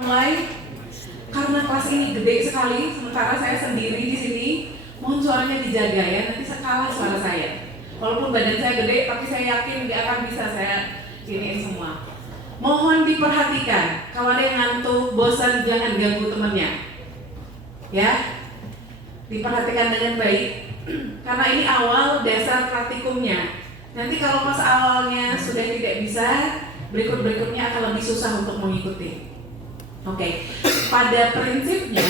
mulai karena kelas ini gede sekali, sementara saya sendiri di sini. Mohon suaranya dijaga ya, nanti kalah suara saya. Walaupun badan saya gede, tapi saya yakin dia akan bisa saya iniin semua. Mohon diperhatikan, kalau ada yang ngantuk, bosan, jangan ganggu temannya. Ya, diperhatikan dengan baik, karena ini awal dasar praktikumnya. Nanti kalau pas awalnya sudah tidak bisa, berikut-berikutnya akan lebih susah untuk mengikuti. Oke, pada prinsipnya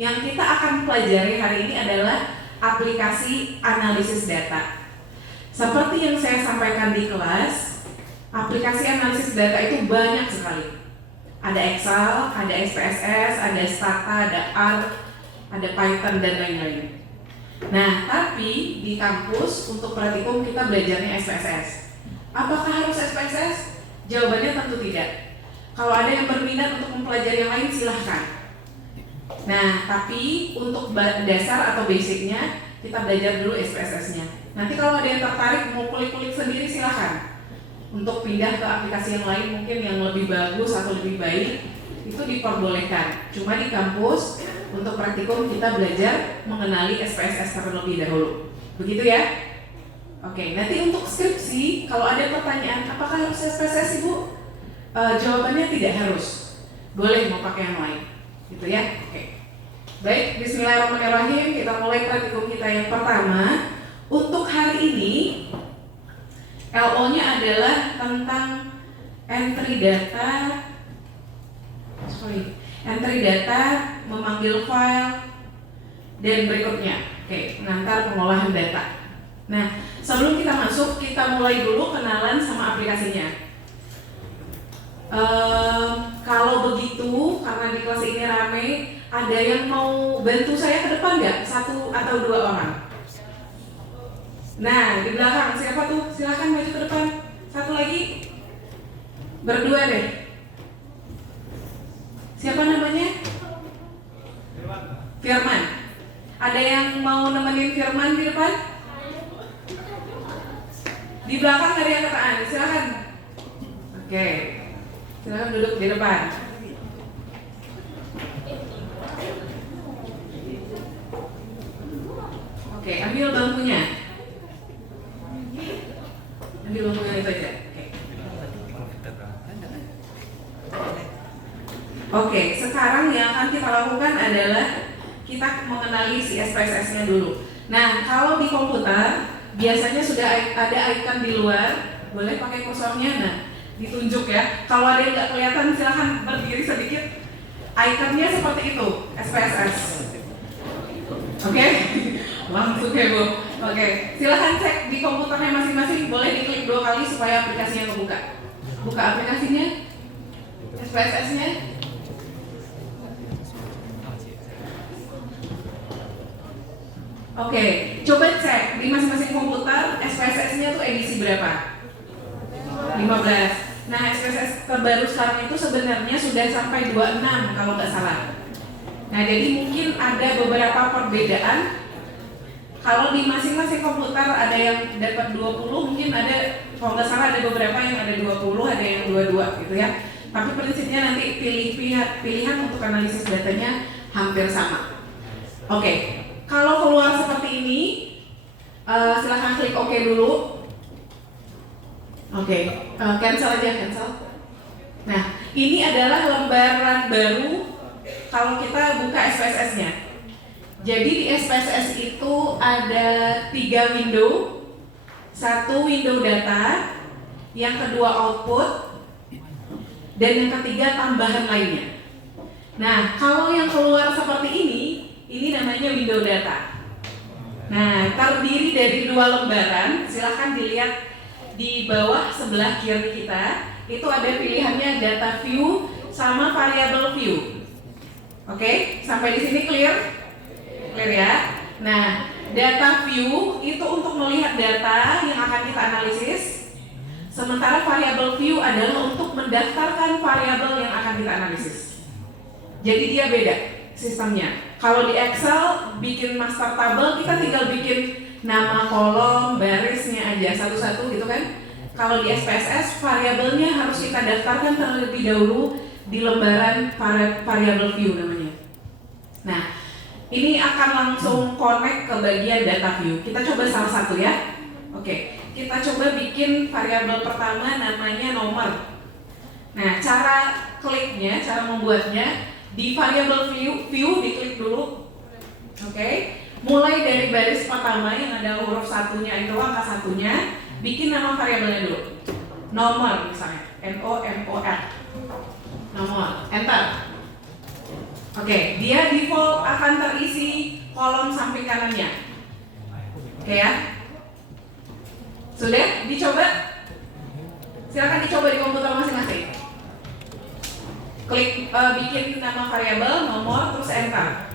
yang kita akan pelajari hari ini adalah aplikasi analisis data. Seperti yang saya sampaikan di kelas, aplikasi analisis data itu banyak sekali. Ada Excel, ada SPSS, ada Stata, ada R, ada Python, dan lain-lain. Nah, tapi di kampus untuk praktikum kita belajarnya SPSS. Apakah harus SPSS? Jawabannya tentu tidak. Kalau ada yang berminat untuk mempelajari yang lain, silahkan. Nah, tapi untuk dasar atau basicnya kita belajar dulu SPSS-nya. Nanti kalau ada yang tertarik mau kulik-kulik sendiri, silahkan. Untuk pindah ke aplikasi yang lain mungkin yang lebih bagus atau lebih baik, itu diperbolehkan. Cuma di kampus untuk praktikum kita belajar mengenali SPSS terlebih dahulu. Begitu ya? Oke, nanti untuk skripsi kalau ada pertanyaan apakah harus SPSS Ibu? Jawabannya tidak harus. Boleh mau pakai yang lain. Gitu ya? Oke. Baik, bismillahirrahmanirrahim. Kita mulai praktikum kita yang pertama. Untuk hari ini LO-nya adalah tentang entry data, memanggil file, dan berikutnya. Oke, mengantar pengolahan data. Nah, sebelum kita masuk, kita mulai dulu kenalan sama aplikasinya. Kalau begitu, karena di kelas ini rame, ada yang mau bantu saya ke depan nggak? 1 atau 2 orang? Nah, di belakang siapa tuh? Silakan maju ke depan. 1 lagi. Berdua deh. Siapa namanya? Firman. Ada yang mau nemenin Firman di depan? Di belakang ada yang ketaan. Silakan. Oke. Silakan duduk di depan. Oke, ambil bangkunya. Ambil bangkunya itu aja. Oke, sekarang yang akan kita lakukan adalah kita mengenali si SPSS-nya dulu. Nah, kalau di komputer biasanya sudah ada icon di luar, boleh pakai kursornya. Nah, ditunjuk ya. Kalau ada yang nggak kelihatan, silahkan berdiri sedikit. Ikonnya seperti itu, SPSS. Oke? Langsung ya Bu. Oke, silahkan cek di komputernya masing-masing. Boleh diklik 2 kali supaya aplikasinya kebuka. Buka aplikasinya, SPSS-nya. Oke, coba cek di masing-masing komputer SPSS-nya tuh edisi berapa? 15. Nah, SPSS terbaru sekarang itu sebenarnya sudah sampai 26 kalau nggak salah. Nah, jadi mungkin ada beberapa perbedaan. Kalau di masing-masing komputer ada yang dapat 20, mungkin ada, kalau nggak salah ada beberapa yang ada 20, ada yang 22 gitu ya. Tapi prinsipnya nanti pilihan untuk analisis datanya hampir sama. Oke, kalau keluar seperti ini, silahkan klik OK dulu. Oke, cancel aja, cancel. Nah, ini adalah lembaran baru kalau kita buka SPSS-nya. Jadi di SPSS itu ada 3 window. 1 window data, yang kedua output, dan yang ketiga tambahan lainnya. Nah, kalau yang keluar seperti ini namanya window data. Nah, terdiri dari 2 lembaran, silahkan dilihat di bawah sebelah kiri kita, itu ada pilihannya data view sama variable view. Oke, sampai di sini clear? Clear ya? Nah, data view itu untuk melihat data yang akan kita analisis. Sementara variable view adalah untuk mendaftarkan variabel yang akan kita analisis. Jadi dia beda sistemnya. Kalau di Excel bikin master table, kita tinggal bikin nama kolom, barisnya aja satu-satu gitu kan. Kalau di SPSS variabelnya harus kita daftarkan terlebih dahulu di lembaran variable view namanya. Nah, ini akan langsung connect ke bagian data view. Kita coba salah satu ya. Oke, kita coba bikin variabel pertama namanya nomor. Nah, cara kliknya, cara membuatnya di variable view diklik dulu. Oke, mulai dari baris pertama yang ada huruf satunya itu angka satunya, bikin nama variabelnya dulu. Nomor misalnya, NOMOR. Nomor, enter. Oke, dia default akan terisi kolom samping kanannya. Oke ya. Sudah dicoba? Silakan dicoba di komputer masing-masing. Klik bikin nama variabel, nomor, terus enter.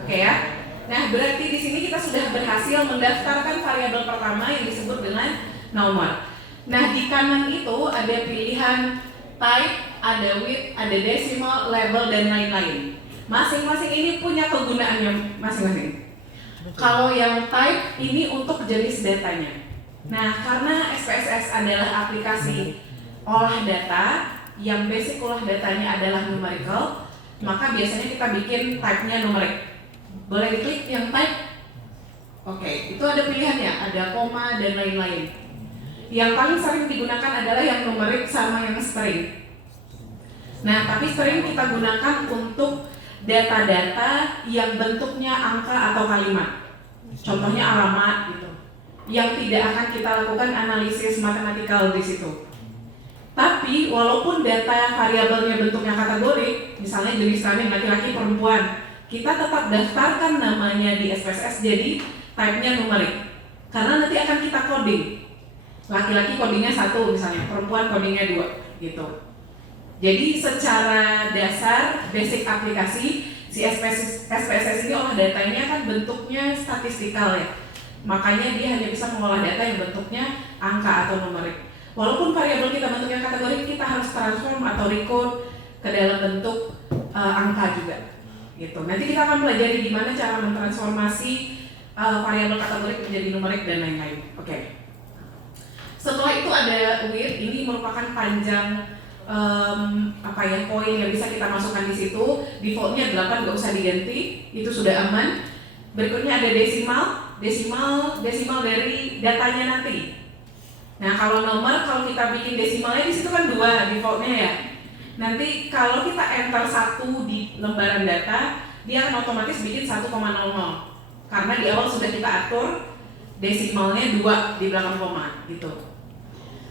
Oke ya. Nah, berarti di sini kita sudah berhasil mendaftarkan variabel pertama yang disebut dengan nomor. Nah, di kanan itu ada pilihan type, ada width, ada decimal, label, dan lain-lain. Masing-masing ini punya kegunaannya masing-masing. Kalau yang type ini untuk jenis datanya. Nah, karena SPSS adalah aplikasi olah data yang basic olah datanya adalah numerical, maka biasanya kita bikin type-nya numerik. Boleh diklik yang type? Oke, itu ada pilihannya, ada koma dan lain-lain. Yang paling sering digunakan adalah yang numerik sama yang string. Nah, tapi string kita gunakan untuk data-data yang bentuknya angka atau kalimat. Contohnya alamat gitu. Yang tidak akan kita lakukan analisis matematikal di situ. Tapi walaupun data variabelnya bentuknya kategori, misalnya jenis kelamin laki-laki perempuan, kita tetap daftarkan namanya di SPSS jadi type-nya numerik. Karena nanti akan kita coding. Laki-laki codingnya 1 misalnya, perempuan codingnya 2 gitu. Jadi secara dasar basic aplikasi si SPSS ini olah datanya kan bentuknya statistikal ya. Makanya dia hanya bisa mengolah data yang bentuknya angka atau numerik. Walaupun variabel kita bentuknya kategori, kita harus transform atau recode ke dalam bentuk angka juga. Gitu. Nanti kita akan pelajari gimana cara mentransformasi variabel kategori menjadi numerik dan lain-lain. Oke. Setelah itu ada width, ini merupakan panjang poin yang bisa kita masukkan di situ. Defaultnya 8, nggak usah diganti, itu sudah aman. Berikutnya ada desimal dari datanya nanti. Nah, kalau nomor, kalau kita bikin desimalnya di situ kan 2 defaultnya ya. Nanti kalau kita enter 1 di lembaran data, dia akan otomatis bikin 1,00 karena di awal sudah kita atur desimalnya 2 di belakang koma gitu.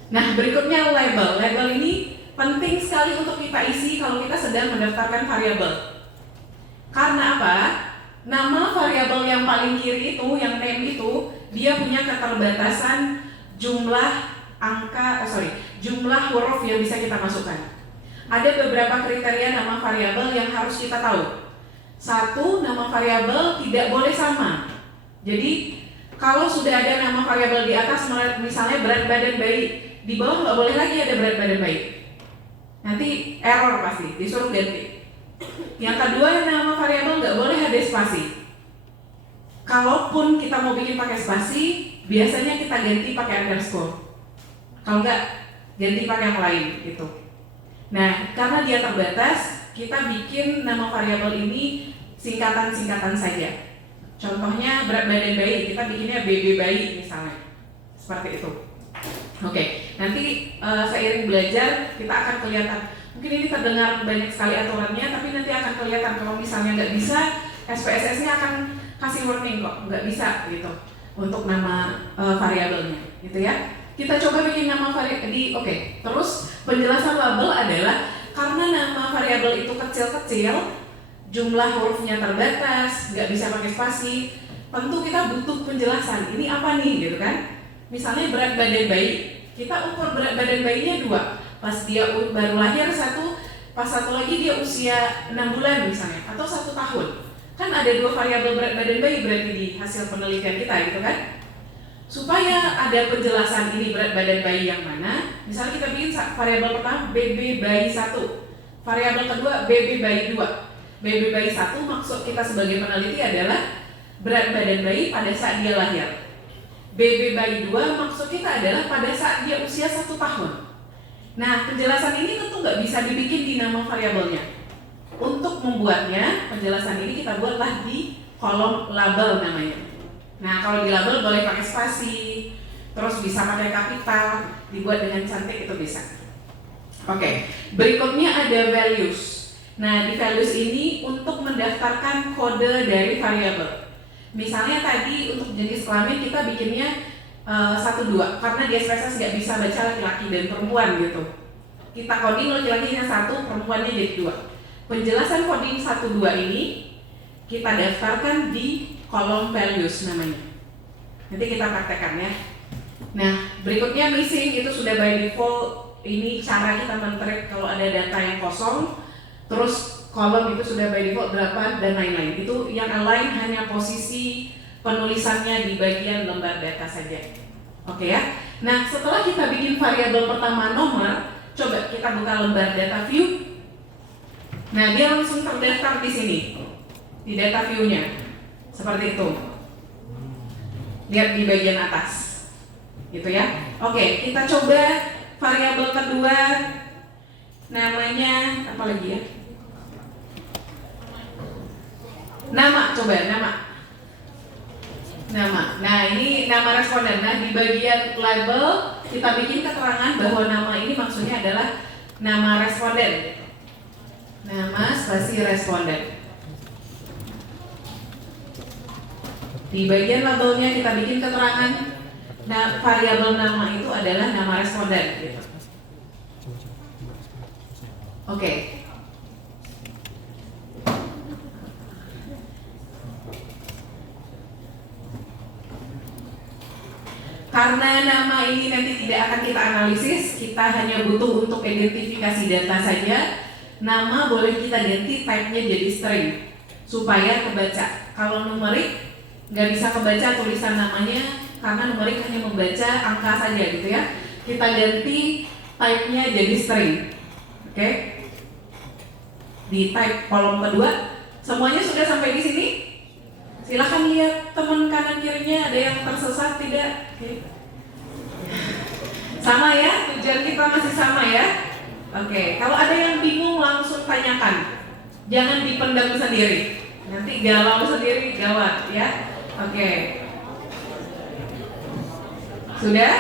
Nah, berikutnya label. Label ini penting sekali untuk kita isi kalau kita sedang mendaftarkan variabel. Karena apa? Nama variabel yang paling kiri itu, yang name itu, dia punya keterbatasan jumlah jumlah huruf yang bisa kita masukkan. Ada beberapa kriteria nama variabel yang harus kita tahu. 1, nama variabel tidak boleh sama. Jadi kalau sudah ada nama variabel di atas, misalnya berat badan bayi, di bawah nggak boleh lagi ada berat badan bayi. Nanti error pasti, disuruh ganti. Yang kedua, nama variabel nggak boleh ada spasi. Kalaupun kita mau bikin pakai spasi, biasanya kita ganti pakai underscore. Kalau nggak, ganti pakai yang lain gitu. Nah, karena dia terbatas, kita bikin nama variabel ini singkatan-singkatan saja. Contohnya berat badan bayi, kita bikinnya BB bayi misalnya. Seperti itu. Oke, nanti seiring belajar kita akan kelihatan. Mungkin ini terdengar banyak sekali aturannya, tapi nanti akan kelihatan kalau misalnya nggak bisa, SPSS-nya akan kasih warning kok, nggak bisa gitu untuk nama variabelnya, gitu ya. Kita coba bikin nama variabel oke. Terus penjelasan label adalah karena nama variabel itu kecil-kecil, jumlah hurufnya terbatas, nggak bisa pakai spasi, tentu kita butuh penjelasan. Ini apa nih, gitu kan? Misalnya berat badan bayi, kita ukur berat badan bayinya 2. Pas dia baru lahir 1, pas satu lagi dia usia 6 bulan misalnya, atau 1 tahun. Kan ada 2 variabel berat badan bayi berarti di hasil penelitian kita, gitu kan? Supaya ada penjelasan ini berat badan bayi yang mana, misalnya kita bikin variabel pertama BB bayi 1, variabel kedua BB bayi 2. BB bayi 1 maksud kita sebagai peneliti adalah berat badan bayi pada saat dia lahir. BB bayi 2 maksud kita adalah pada saat dia usia 1 tahun. Nah, penjelasan ini tentu nggak bisa dibikin di nama variabelnya. Untuk membuatnya, penjelasan ini kita buatlah di kolom label namanya. Nah, kalau di label boleh pakai spasi, terus bisa pakai kapital, dibuat dengan cantik itu bisa. Oke, berikutnya ada values. Nah, di values ini untuk mendaftarkan kode dari variabel. Misalnya tadi untuk jenis kelamin kita bikinnya 1-2 karena di SPSS nggak bisa baca laki-laki dan perempuan gitu. Kita coding laki-lakinya 1, perempuannya jadi 2. Penjelasan coding 1-2 ini kita daftarkan di kolom values namanya. Nanti kita praktekkan ya. Nah, berikutnya missing itu sudah by default. Ini cara kita men-treat kalau ada data yang kosong. Terus kolom itu sudah by default berapa dan lain-lain. Itu yang align hanya posisi penulisannya di bagian lembar data saja. Oke ya. Nah, setelah kita bikin variabel pertama nomor, coba kita buka lembar data view. Nah, dia langsung terdaftar di sini di data view-nya. Seperti itu. Lihat di bagian atas. Gitu ya. Oke, kita coba variabel kedua namanya apa lagi ya? Nama, coba nama. Nah, ini nama responden. Nah, di bagian label kita bikin keterangan bahwa nama ini maksudnya adalah nama responden. Nama spasi responden. Di bagian labelnya kita bikin keterangan. Nah, variabel nama itu adalah nama responden. Gitu. Oke. Karena nama ini nanti tidak akan kita analisis, kita hanya butuh untuk identifikasi data saja. Nama boleh kita ganti type-nya jadi string supaya kebaca. Kalau numerik nggak bisa kebaca tulisan namanya karena numerik hanya membaca angka saja gitu ya. Kita ganti type-nya jadi string. Oke. Di type kolom kedua, semuanya sudah sampai di sini. Silahkan lihat teman kanan kirinya ada yang tersesat tidak? Oke. Sama ya, tujuan kita masih sama ya. Oke, kalau ada yang bingung langsung tanyakan. Jangan dipendam sendiri. Nanti galau sendiri gawat ya. Oke. Sudah?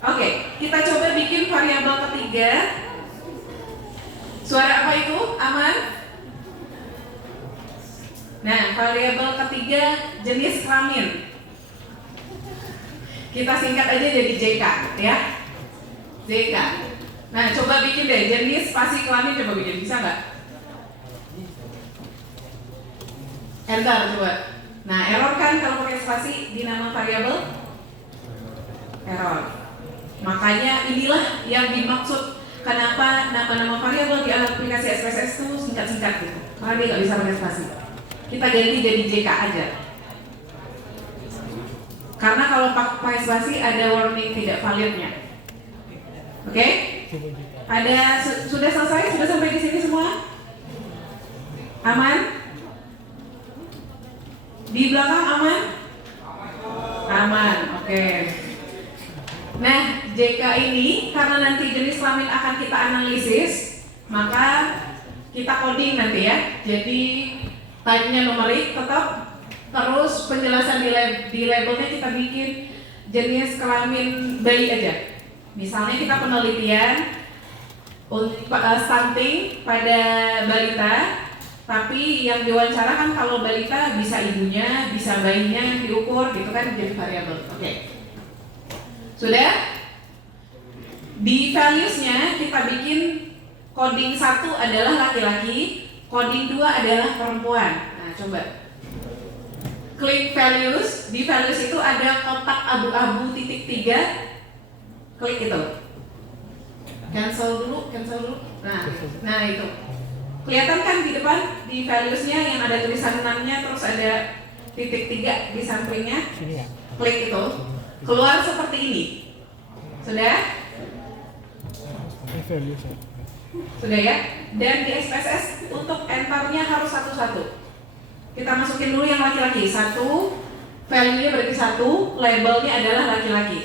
Oke, kita coba bikin variabel ketiga. Suara apa itu? Aman? Nah, variabel ketiga jenis kelamin. Kita singkat aja jadi JK ya. JK. Nah, coba bikin deh jenis spasi kelamin, coba bikin, bisa nggak? Enter coba. Nah, error kan kalau pakai spasi di nama variabel? Error. Makanya inilah yang dimaksud kenapa nama-nama variabel di aplikasi SPSS itu singkat-singkat gitu. Karena dia nggak bisa pakai spasi. Kita ganti jadi JK aja. Karena kalau pakai spasi ada warning tidak validnya. Oke? Ada sudah selesai? Sudah sampai di sini semua? Aman? Di belakang aman? Aman. Oke. Nah, JK ini karena nanti jenis kelamin akan kita analisis, maka kita coding nanti ya. Jadi type-nya numerik tetap, terus penjelasan di labelnya kita bikin jenis kelamin bayi aja. Misalnya kita penelitian stunting pada balita, tapi yang diwawancara kan kalau balita bisa ibunya, bisa bayinya diukur gitu kan, jadi variabel. Oke. Sudah? Di values-nya kita bikin coding 1 adalah laki-laki, coding 2 adalah perempuan. Nah, coba klik values. Di values itu ada kotak abu-abu titik 3. Klik itu. Cancel dulu. Nah itu. Kelihatan kan di depan di values-nya yang ada tulisan 6-nya terus ada titik 3 di sampingnya. Klik itu. Keluar seperti ini. Sudah? Sudah ya? Dan di SPSS untuk enternya harus satu-satu. Kita masukin dulu yang laki-laki. 1, value-nya berarti 1, labelnya adalah laki-laki.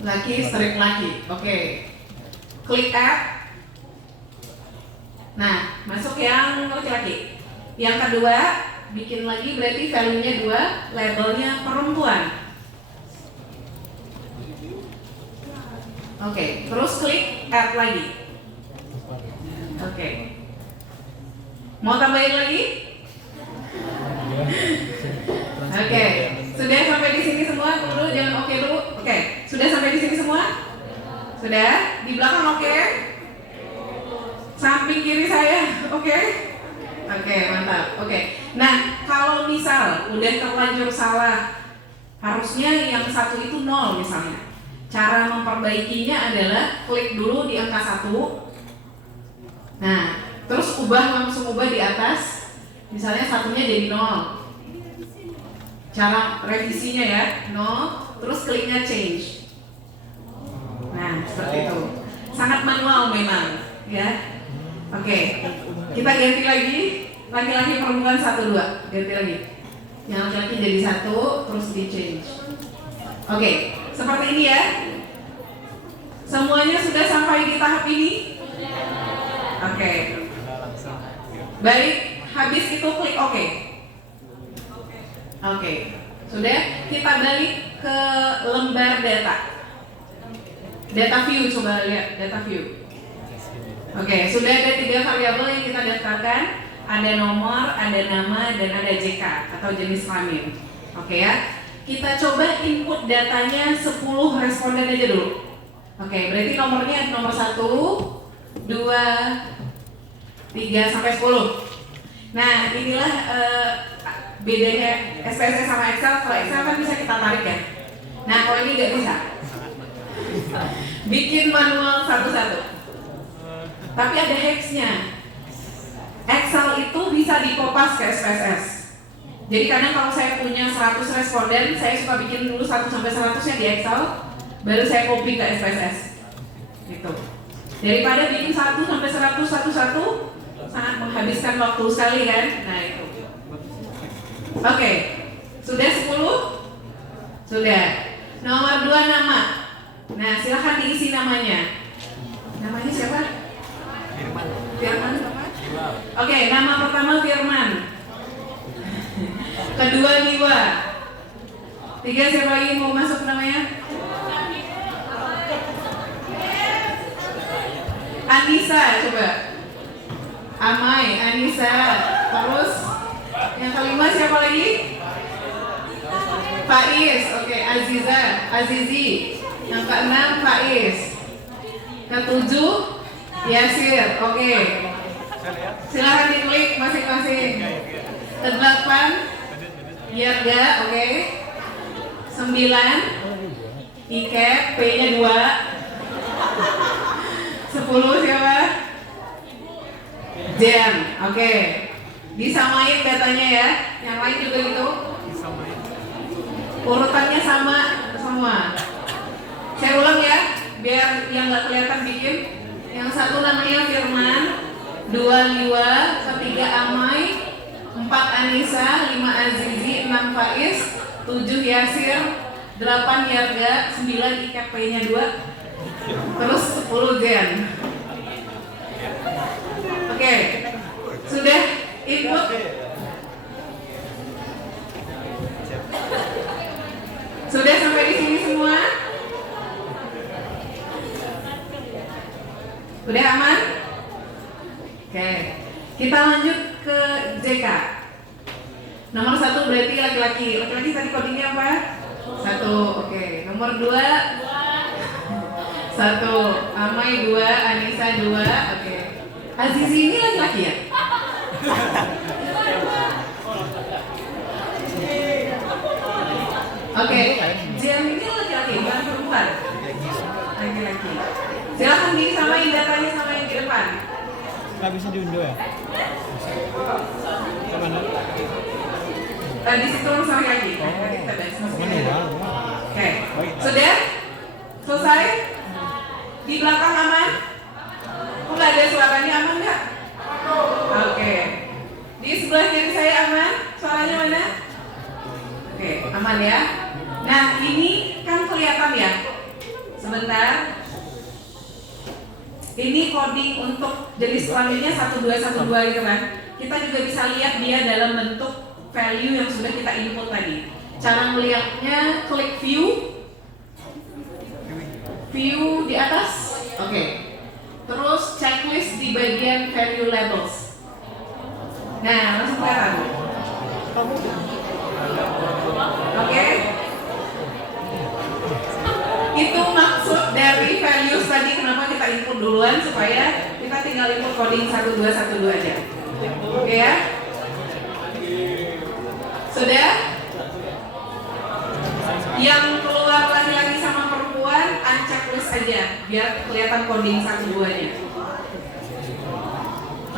Laki, strip laki. Oke. Klik add. Nah, masuk yang laki-laki. Yang kedua, bikin lagi berarti value-nya 2, labelnya perempuan. Oke, terus klik add lagi. Oke. Mau tambahin lagi? Oke. Sudah sampai di sini semua? Tunggu dulu, jangan oke dulu. Oke. Sudah sampai di sini semua? Sudah? Di belakang oke? Samping kiri saya, oke? Oke, mantap. Oke. Nah, kalau misal udah terlanjur salah, harusnya yang satu itu 0 misalnya. Cara memperbaikinya adalah klik dulu di angka 1. Nah, terus langsung ubah di atas. Misalnya satunya jadi 0. Cara revisinya ya, 0, terus kliknya change. Nah, seperti itu. Sangat manual memang, ya. Oke, kita ganti lagi. Laki-laki perempuan 1, 2. Ganti lagi. Yang laki-laki jadi 1, terus di change. Oke, seperti ini ya. Semuanya sudah sampai di tahap ini? Oke. Baik, habis itu klik OK. Oke, sudah. Kita balik ke lembar data. Data view, coba lihat data view. Oke, sudah ada 3 variabel yang kita daftarkan. Ada nomor, ada nama, dan ada JK atau jenis kelamin. Oke ya. Kita coba input datanya 10 responden aja dulu. Oke, berarti nomornya nomor 1, 2, 3 sampai 10. Nah, inilah bedanya SPSS sama Excel. Kalau Excel kan bisa kita tarik ya. Nah, kalau ini nggak bisa. Bikin manual satu-satu. Tapi ada hacksnya. Excel itu bisa dikopas ke SPSS. Jadi kadang kalau saya punya 100 responden, saya suka bikin dulu 1 sampai 100-nya di Excel, baru saya copy ke SPSS. Gitu. Daripada bikin 1 sampai 100 satu-satu, sangat menghabiskan waktu sekali kan. Nah, itu. Oke. Sudah 10? Sudah. Nomor 2 nama. Nah, silahkan diisi namanya. Namanya siapa? Firman. Oke, nama pertama Firman. Kedua Niwa. 3 siapa lagi mau masuk namanya? Anissa, coba. Amai, Anissa. Terus yang kelima siapa lagi? Faiz. Oke, Aziza, Azizi. Yang keenam Faiz. Ketujuh Yasir. Oke. Silahkan diklik masing-masing. Ke-8 Yarga. Oke. 9 Ikep, P-nya 2. 10 siapa? Jen. Oke. Disamain datanya ya. Yang lain juga gitu. Urutannya sama semua. Saya ulang ya, biar yang nggak kelihatan bikin. Yang satu namanya Firman, 2 Liwa, 3 Amai, 4 Anissa, 5 Azizi, 6 Faiz, 7 Yasir, 8 Yarga, 9 IKP-nya 2, terus 10 Zen. Oke, sudah input. Sudah sampai di sini semua? Sudah aman? Oke, kita lanjut ke JK. Nomor 1 berarti laki-laki. Laki-laki tadi codingnya apa? 1. Oke. Nomor 2 1. Amai 2, Anissa 2. Oke. Azizi ini laki-laki ya? Oke. Jam ini laki-laki, bukan perempuan. Laki-laki. Silahkan disamain datanya sama yang di depan. Nggak bisa diunduh ya? Kemana? Di situ langsung lagi. Nanti kita bahas maksudnya. Oke. Sudah? Selesai? Di belakang aman? Kok nggak ada suaranya, aman nggak? Oke. Di sebelah kiri saya aman? Suaranya mana? Oke, aman ya. Nah, ini kan kelihatan ya. Sebentar. Ini coding untuk jenis kelaminnya 1212 gitu kan. Kita juga bisa lihat dia dalam bentuk value yang sudah kita input tadi. Cara melihatnya klik view. View di atas. Oke. Terus checklist di bagian value labels. Nah, langsung kelihatan. Oke. Itu maksud dari values tadi, kenapa kita input duluan supaya kita tinggal input coding 1212 aja. Oke ya. Sudah? Yang keluar laki-laki sama perempuan unchecklist aja biar kelihatan coding 12-nya.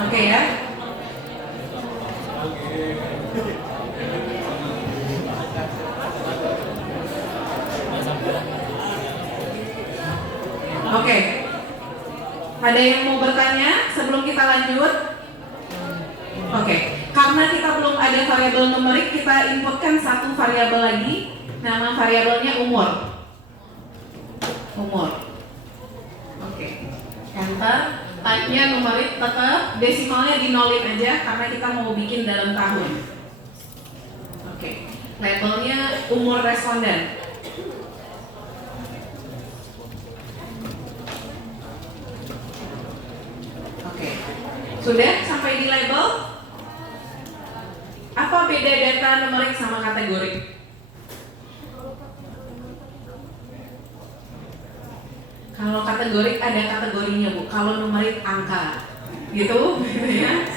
Oke ya. Oke. Ada yang mau bertanya sebelum kita lanjut? Oke. Karena kita belum ada variabel numerik, kita inputkan satu variabel lagi. Nama variabelnya umur. Umur. Oke. Enter. Type-nya numerik tetap, desimalnya dinolin aja karena kita mau bikin dalam tahun. Oke. Labelnya umur responden. Oke. Sudah sampai di label? Apa beda data numerik sama kategori? Kalau kategori ada kategorinya Bu, kalau numerik angka, gitu ya.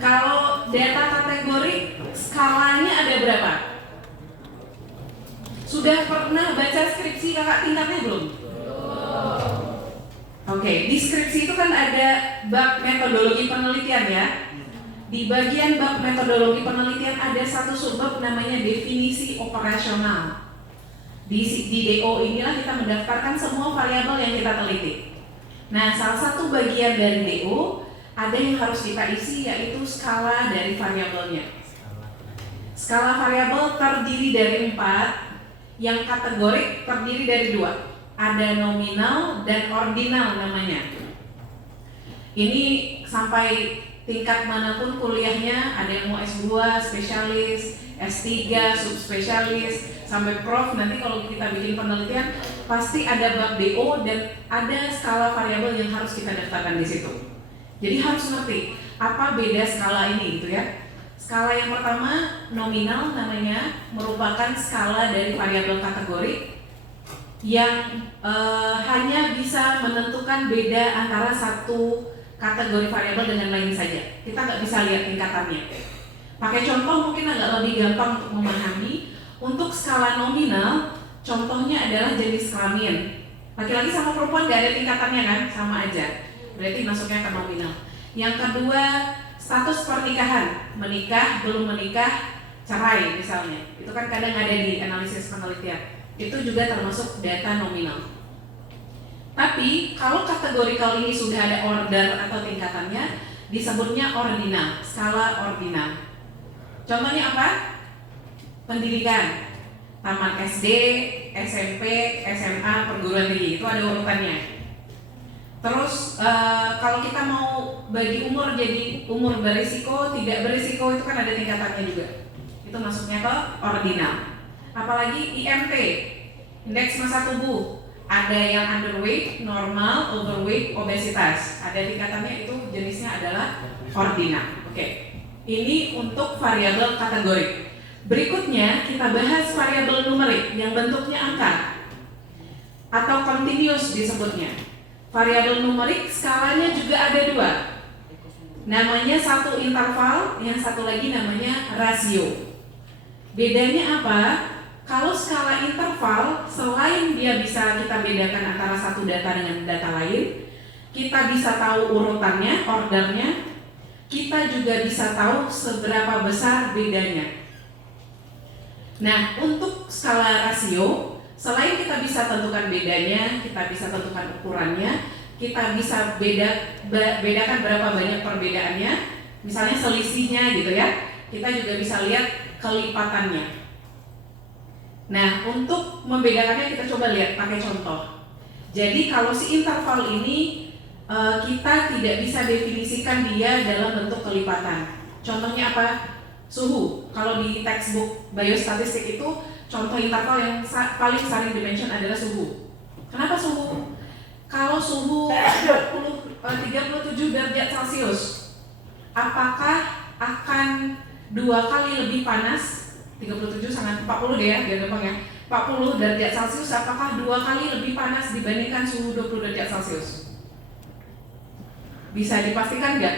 Kalau data kategori skalanya ada berapa? Sudah pernah baca skripsi kakak tingkatnya belum? Oke, di skripsi itu kan ada bab metodologi penelitian ya. Di bagian bab metodologi penelitian ada satu subbab namanya definisi operasional. Di DO inilah kita mendaftarkan semua variabel yang kita teliti. Nah, salah satu bagian dari DO ada yang harus kita isi yaitu skala dari variabelnya. Skala variabel terdiri dari 4, yang kategorik terdiri dari 2. Ada nominal dan ordinal namanya. Ini sampai tingkat manapun kuliahnya, ada yang mau S2, spesialis, S3, subspesialis, sampai prof. Nanti kalau kita bikin penelitian pasti ada bab DO dan ada skala variabel yang harus kita daftarkan di situ. Jadi harus ngerti apa beda skala ini gitu ya. Skala yang pertama nominal namanya, merupakan skala dari variabel kategori yang hanya bisa menentukan beda antara satu kategori variabel dengan lain saja. Kita nggak bisa lihat tingkatannya. Pakai contoh mungkin agak lebih gampang untuk memahami. Untuk skala nominal, contohnya adalah jenis kelamin. Laki-laki sama perempuan nggak ada tingkatannya kan, sama aja. Berarti masuknya ke nominal. Yang kedua, status pernikahan, menikah, belum menikah, cerai misalnya. Itu kan kadang ada di analisis penelitian. Itu juga termasuk data nominal. Tapi kalau kategorikal ini sudah ada order atau tingkatannya, disebutnya ordinal, skala ordinal. Contohnya apa? Pendidikan, taman SD, SMP, SMA, perguruan tinggi, itu ada urutannya. Terus kalau kita mau bagi umur jadi umur berisiko, tidak berisiko, itu kan ada tingkatannya juga. Itu masuknya ke ordinal. Apalagi IMT, indeks massa tubuh. Ada yang underweight, normal, overweight, obesitas. Ada tingkatannya, itu jenisnya adalah ordinal. Oke. Ini untuk variabel kategori. Berikutnya kita bahas variabel numerik yang bentuknya angka atau continuous disebutnya. Variabel numerik skalanya juga ada 2. Namanya satu interval, yang satu lagi namanya rasio. Bedanya apa? Kalau skala interval, selain dia bisa kita bedakan antara satu data dengan data lain, kita bisa tahu urutannya, ordernya, kita juga bisa tahu seberapa besar bedanya. Nah, untuk skala rasio, selain kita bisa tentukan bedanya, kita bisa tentukan ukurannya, kita bisa bedakan berapa banyak perbedaannya, misalnya selisihnya gitu ya. Kita juga bisa lihat kelipatannya. Nah, untuk membedakannya kita coba lihat pakai contoh. Jadi kalau si interval ini kita tidak bisa definisikan dia dalam bentuk kelipatan. Contohnya apa? Suhu. Kalau di textbook biostatistik itu contoh interval yang paling sering dimention adalah suhu. Kenapa suhu? Kalau suhu 37 derajat Celcius, apakah akan 2 kali lebih panas? 37 sangat 40 deh ya, biar gampang ya. 40 derajat Celcius apakah 2 kali lebih panas dibandingkan suhu 20 derajat Celcius? Bisa dipastikan nggak?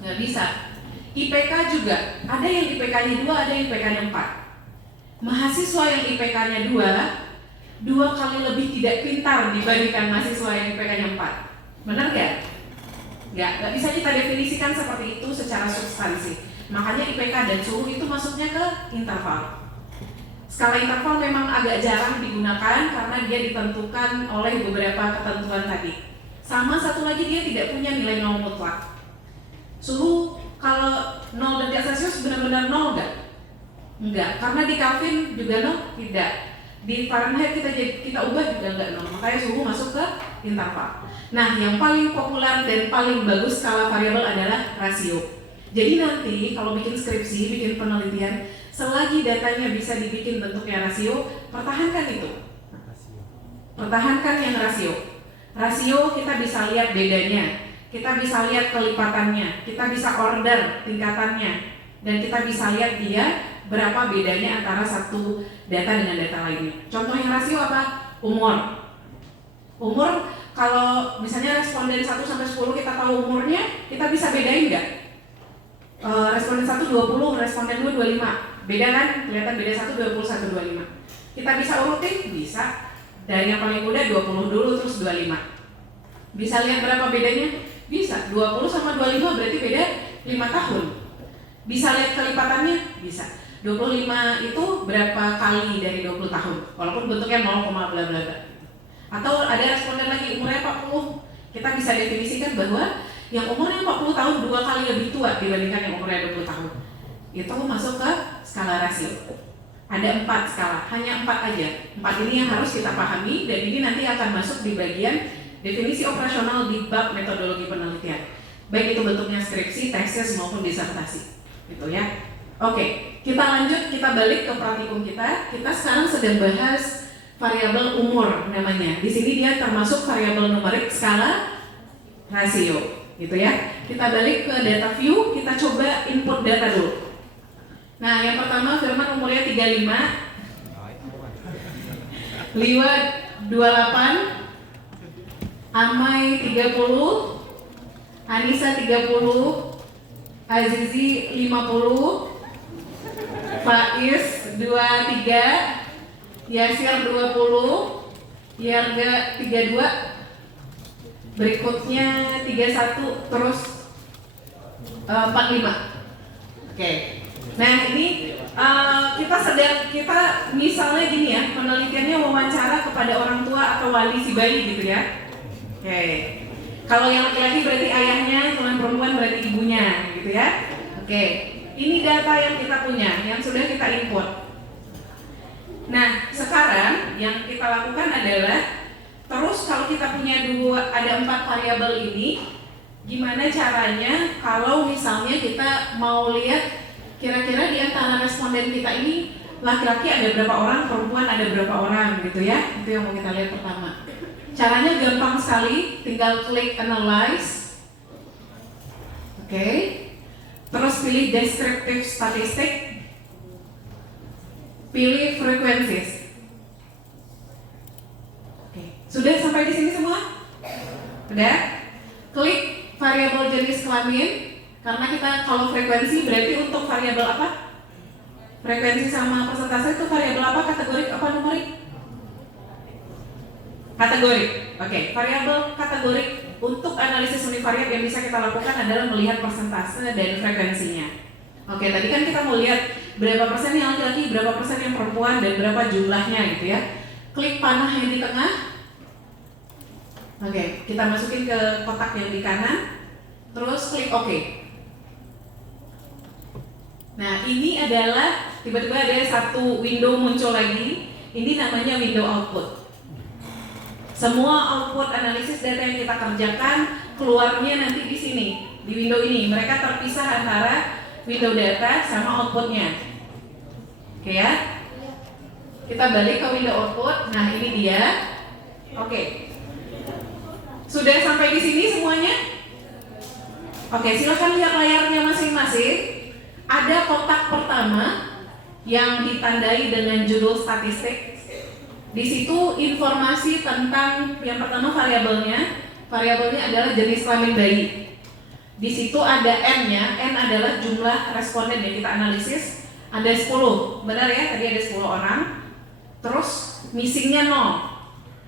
Nggak bisa. IPK juga, ada yang IPK-nya 2, ada yang IPK-nya 4. Mahasiswa yang IPK-nya 2 kali lebih tidak pintar dibandingkan mahasiswa yang IPK-nya 4. Benar nggak? Nggak bisa kita definisikan seperti itu secara substansi. Makanya IPK dan suhu itu masuknya ke interval. Skala interval memang agak jarang digunakan karena dia ditentukan oleh beberapa ketentuan tadi. Sama satu lagi, dia tidak punya nilai nol mutlak. Suhu kalau 0 derajat Celcius benar-benar 0 nggak? Enggak, karena di Kelvin juga 0? Tidak. Di Fahrenheit kita ubah juga nggak 0. Makanya suhu masuk ke interval. Nah, yang paling populer dan paling bagus skala variabel adalah rasio. Jadi nanti kalau bikin skripsi, bikin penelitian, selagi datanya bisa dibikin bentuknya rasio, pertahankan itu. Pertahankan yang rasio. Rasio kita bisa lihat bedanya, kita bisa lihat kelipatannya, kita bisa order tingkatannya, dan kita bisa lihat dia berapa bedanya antara satu data dengan data lainnya. Contoh yang rasio apa? Umur. Umur, kalau misalnya responden 1 sampai 10 kita tahu umurnya, kita bisa bedain nggak? Responden 1 20, responden 2 25. Beda kan? Kelihatan beda 1 20, 1 25. Kita bisa urutin? Bisa. Dari yang paling muda 20 dulu terus 25. Bisa lihat berapa bedanya? Bisa. 20 sama 25 berarti beda 5 tahun. Bisa lihat kelipatannya? Bisa. 25 itu berapa kali dari 20 tahun? Walaupun bentuknya 0, bla bla bla. Atau ada responden lagi umurnya 40. Kita bisa definisikan bahwa yang umurnya 40 tahun 2 kali lebih tua dibandingkan yang umurnya 20 tahun. Itu masuk ke skala rasio. Ada 4 skala, hanya 4 aja. 4 ini yang harus kita pahami, dan ini nanti akan masuk di bagian definisi operasional di bab metodologi penelitian. Baik itu bentuknya skripsi, tesis maupun disertasi. Gitu ya. Oke, kita lanjut, kita balik ke praktikum kita. Kita sekarang sedang bahas variabel umur namanya. Di sini dia termasuk variabel numerik skala rasio. Gitu ya. Kita balik ke data view, kita coba input data dulu. Nah, yang pertama Firman umurnya 35, Liwa 28, Amai 30, Anissa 30, Azizi 50, Faiz 23, Yasir 20, Yarga 32, berikutnya 31, terus 45. Oke. Nah, ini kita misalnya gini ya, penelitiannya wawancara kepada orang tua atau wali si bayi gitu ya. Oke. Kalau yang laki-laki berarti ayahnya, kalau yang perempuan berarti ibunya gitu ya. Oke. Ini data yang kita punya, yang sudah kita input. Nah, sekarang yang kita lakukan adalah, terus kalau kita punya ada 4 variabel ini, gimana caranya kalau misalnya kita mau lihat kira-kira di antara responden kita ini laki-laki ada berapa orang, perempuan ada berapa orang gitu ya. Itu yang mau kita lihat pertama. Caranya gampang sekali, tinggal klik analyze. Oke. Terus pilih descriptive statistic. Pilih frequencies. Oke. Sudah sampai di sini semua? Sudah? Klik variabel jenis kelamin. Karena kita kalau frekuensi berarti untuk variabel apa? Frekuensi sama persentase itu variabel apa? Kategorik apa numerik? Kategorik. Oke, variabel kategorik untuk analisis univariat yang bisa kita lakukan adalah melihat persentase dan frekuensinya. Oke, tadi kan kita mau lihat berapa persen yang laki-laki, berapa persen yang perempuan, dan berapa jumlahnya gitu ya. Klik panah yang di tengah. Oke, kita masukin ke kotak yang di kanan. Terus klik OK. Nah, ini adalah tiba-tiba ada satu window muncul lagi. Ini namanya window output. Semua output analisis data yang kita kerjakan keluarnya nanti di sini, di window ini. Mereka terpisah antara window data sama outputnya. Oke ya? Kita balik ke window output. Nah, ini dia. Oke. Sudah sampai di sini semuanya? Oke, silakan lihat layarnya masing-masing. Ada kotak pertama yang ditandai dengan judul statistik. Di situ informasi tentang yang pertama variabelnya. Variabelnya adalah jenis kelamin bayi. Di situ ada N-nya. N adalah jumlah responden yang kita analisis. Ada 10. Benar ya? Tadi ada 10 orang. Terus missingnya 0.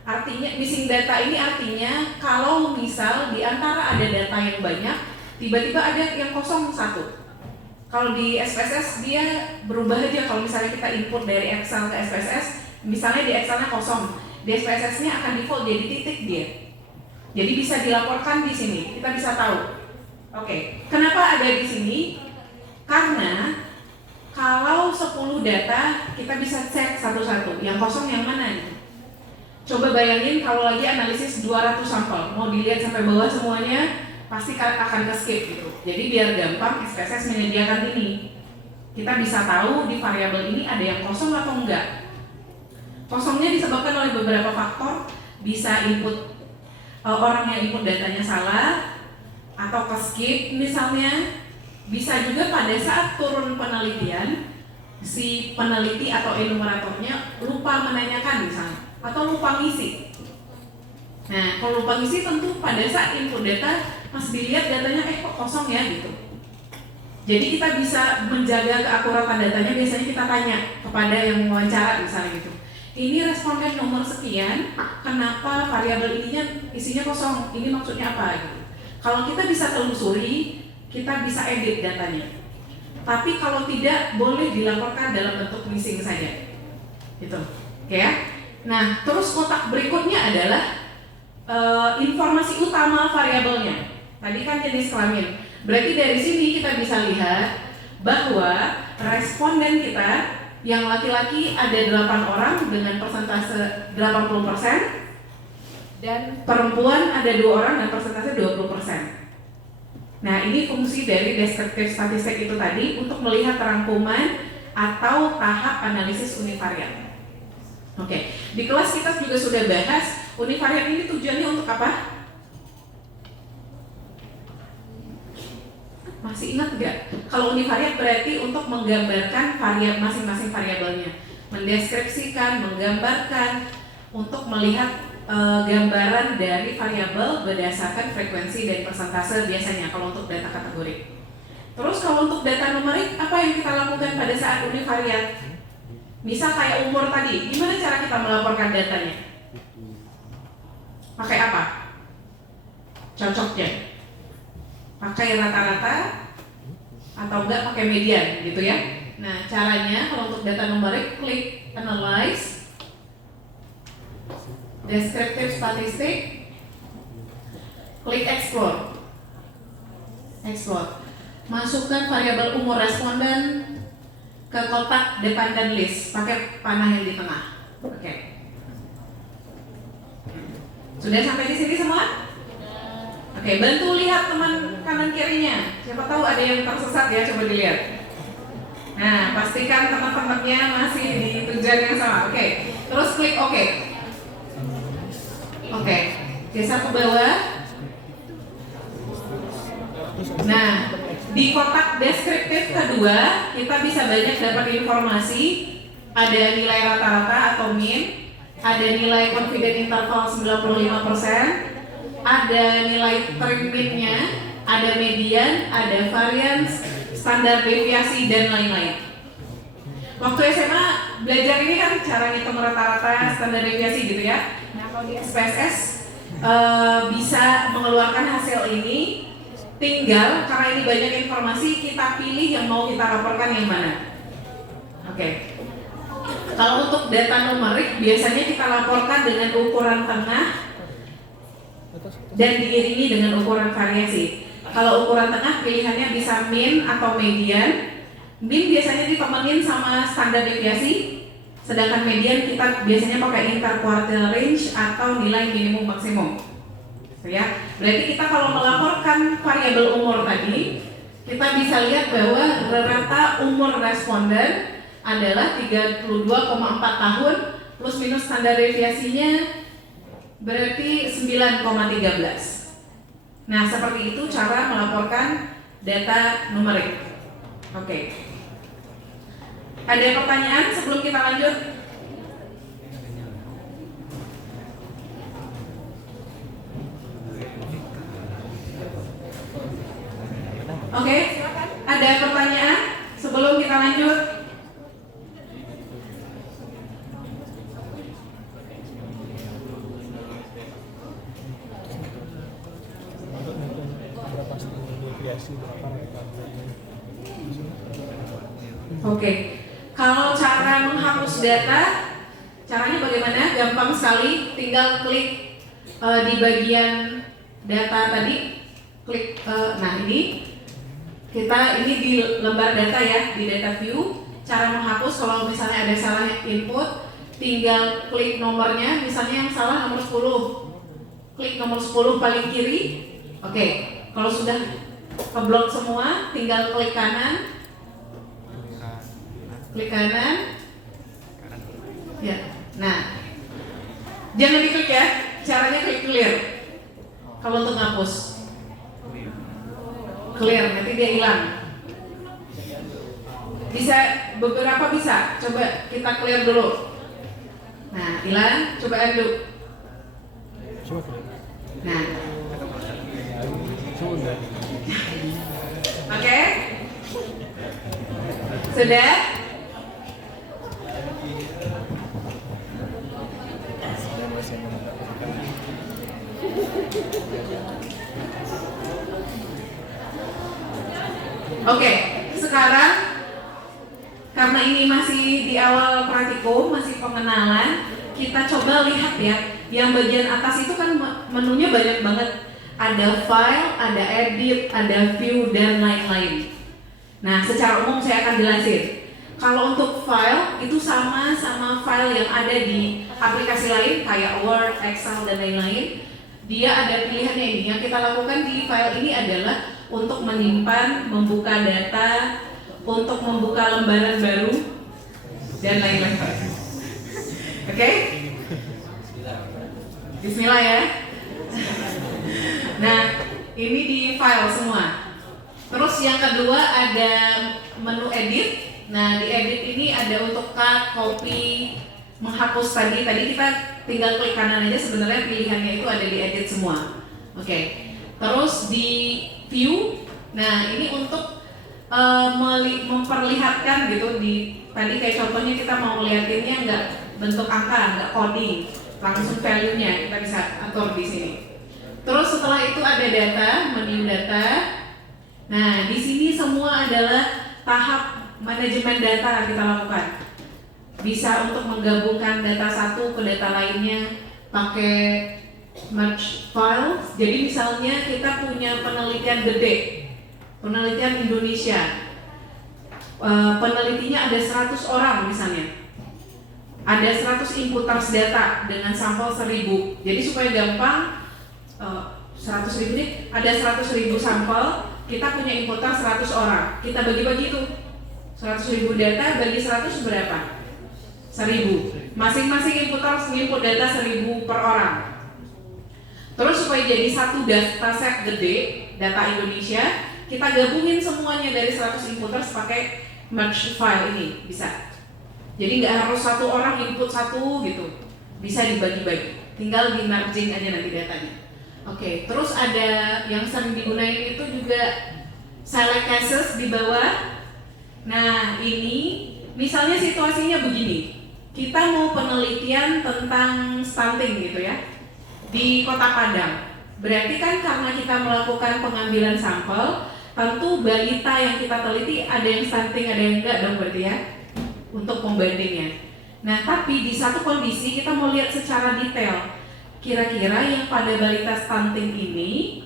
Artinya missing data ini artinya kalau misal di antara ada data yang banyak, tiba-tiba ada yang kosong 1. Kalau di SPSS dia berubah aja. Kalau misalnya kita input dari Excel ke SPSS, misalnya di Excelnya kosong, di SPSS-nya akan default jadi titik dia. Jadi bisa dilaporkan di sini, kita bisa tahu. Oke, kenapa ada di sini? Karena kalau 10 data kita bisa cek satu-satu, yang kosong yang mana nih? Coba bayangin kalau lagi analisis 200 sampel, mau dilihat sampai bawah semuanya, pasti akan ke-skip gitu. Jadi biar gampang SPSS menyediakan ini. Kita bisa tahu di variabel ini ada yang kosong atau enggak. Kosongnya disebabkan oleh beberapa faktor, bisa input orang yang input datanya salah atau ke-skip misalnya. Bisa juga pada saat turun penelitian si peneliti atau enumeratornya lupa menanyakan misalnya atau lupa ngisi. Nah, kalau lupa ngisi tentu pada saat input data pas dilihat datanya kok kosong ya gitu. Jadi kita bisa menjaga keakuratan datanya. Biasanya kita tanya kepada yang wawancara misalnya gitu. Ini responden nomor sekian, kenapa variabel ininya isinya kosong? Ini maksudnya apa gitu. Kalau kita bisa telusuri, kita bisa edit datanya. Tapi kalau tidak, boleh dilaporkan dalam bentuk missing saja. Gitu. Oke ya. Nah, terus kotak berikutnya adalah informasi utama variabelnya. Tadi kan jenis kelamin. Berarti dari sini kita bisa lihat bahwa responden kita yang laki-laki ada 8 orang dengan persentase 80% dan perempuan ada 2 orang dan persentase 20%. Nah, ini fungsi dari deskriptif statistik itu tadi untuk melihat rangkuman atau tahap analisis univariat. Oke, di kelas kita juga sudah bahas univariat ini tujuannya untuk apa? Masih ingat nggak? Kalau univariat berarti untuk menggambarkan masing-masing variabelnya, mendeskripsikan, menggambarkan, untuk melihat gambaran dari variabel berdasarkan frekuensi dan persentase biasanya kalau untuk data kategori. Terus kalau untuk data numerik, apa yang kita lakukan pada saat univariat? Misal kayak umur tadi, gimana cara kita melaporkan datanya? Pakai apa? Cocoknya? Pakai rata-rata atau enggak pakai median gitu ya. Nah, caranya kalau untuk data numerik, klik analyze, deskriptif statistik, klik explore. Masukkan variabel umur responden ke kotak dependent list, pakai panah yang di tengah. Oke. Sudah sampai di sini semua? Oke, bantu lihat teman kanan kirinya. Siapa tahu ada yang tersesat ya, coba dilihat. Nah, pastikan teman-temannya masih di tujuan yang sama. Oke. Terus klik OK. Oke. Geser ke bawah. Nah, di kotak deskriptif kedua, kita bisa banyak dapat informasi. Ada nilai rata-rata atau mean, ada nilai confidence interval 95%, ada nilai trim mean-nya, ada median, ada variance, standar deviasi, dan lain-lain. Waktu SMA belajar ini kan cara ngitung rata-rata, standar deviasi gitu ya. Nah, kalau di SPSS bisa mengeluarkan hasil ini. Tinggal karena ini banyak informasi, kita pilih yang mau kita laporkan yang mana. Oke. Kalau untuk data numerik biasanya kita laporkan dengan ukuran tengah dan diiringi dengan ukuran variasi. Kalau ukuran tengah pilihannya bisa mean atau median. Mean biasanya ditemenin sama standar deviasi, sedangkan median kita biasanya pakai interquartile range atau nilai minimum maksimum. Ya, berarti kita kalau melaporkan variabel umur tadi, kita bisa lihat bahwa rata umur responden adalah 32,4 tahun plus minus standar deviasinya berarti 9,13. Nah, seperti itu cara melaporkan data numerik. Oke. Ada pertanyaan sebelum kita lanjut? Oke, ada pertanyaan sebelum kita lanjut? Oke, kalau cara menghapus data, caranya bagaimana? Gampang sekali, tinggal klik di bagian data tadi, klik. Nah ini di lembar data ya, di data view. Cara menghapus kalau misalnya ada salah input, tinggal klik nomornya, misalnya yang salah nomor 10, klik nomor 10 paling kiri. Oke, kalau sudah keblok semua, tinggal klik kanan. Klik kanan. Ya. Nah, jangan diklik ya. Caranya klik clear. Kalau untuk ngapus. Clear, nanti dia hilang. Bisa, beberapa bisa. Coba kita clear dulu. Nah, hilang. Coba undo. Nah. Oke. Sudah? Oke, sekarang karena ini masih di awal praktikum, masih pengenalan, kita coba lihat ya. Yang bagian atas itu kan menunya banyak banget. Ada file, ada edit, ada view, dan lain-lain. Nah, secara umum saya akan jelasin. Kalau untuk file, itu sama file yang ada di aplikasi lain kayak Word, Excel, dan lain-lain. Dia ada pilihannya ini. Yang kita lakukan di file ini adalah untuk menyimpan, membuka data, untuk membuka lembaran baru, dan lain-lain. Oke? Bismillah ya. Nah, ini di file semua. Terus yang kedua ada menu edit. Nah, di edit ini ada untuk cut, copy, menghapus tadi kita tinggal klik kanan aja, sebenarnya pilihannya itu ada di edit semua. Oke. Terus di view. Nah, ini untuk memperlihatkan gitu tadi kayak contohnya kita mau ngeliatinnya nggak bentuk angka, nggak coding, langsung value-nya kita bisa atur di sini. Terus setelah itu ada data, menu data. Nah, di sini semua adalah tahap manajemen data kita lakukan. Bisa untuk menggabungkan data satu ke data lainnya pakai merge file. Jadi misalnya kita punya penelitian gede, penelitian Indonesia. Penelitinya ada 100 orang misalnya. Ada 100 inputers data dengan sampel 1000. Jadi supaya gampang 100.000 nih, ada 100.000 sampel, kita punya inputer 100 orang. Kita bagi-bagi itu 100.000 data bagi 100 berapa? 1000. Masing-masing inputer input data 1000 per orang. Terus supaya jadi satu dataset gede, data Indonesia, kita gabungin semuanya dari 100 inputers pakai merge file ini, bisa. Jadi nggak harus satu orang input satu gitu, bisa dibagi-bagi. Tinggal di merging aja nanti datanya. Oke, terus ada yang sering digunain itu juga select cases di bawah. Nah, ini misalnya situasinya begini. Kita mau penelitian tentang stunting gitu ya, di Kota Padang. Berarti kan karena kita melakukan pengambilan sampel, tentu balita yang kita teliti ada yang stunting, ada yang enggak dong berarti ya, untuk pembandingnya. Nah, tapi di satu kondisi kita mau lihat secara detail. Kira-kira yang pada balita stunting ini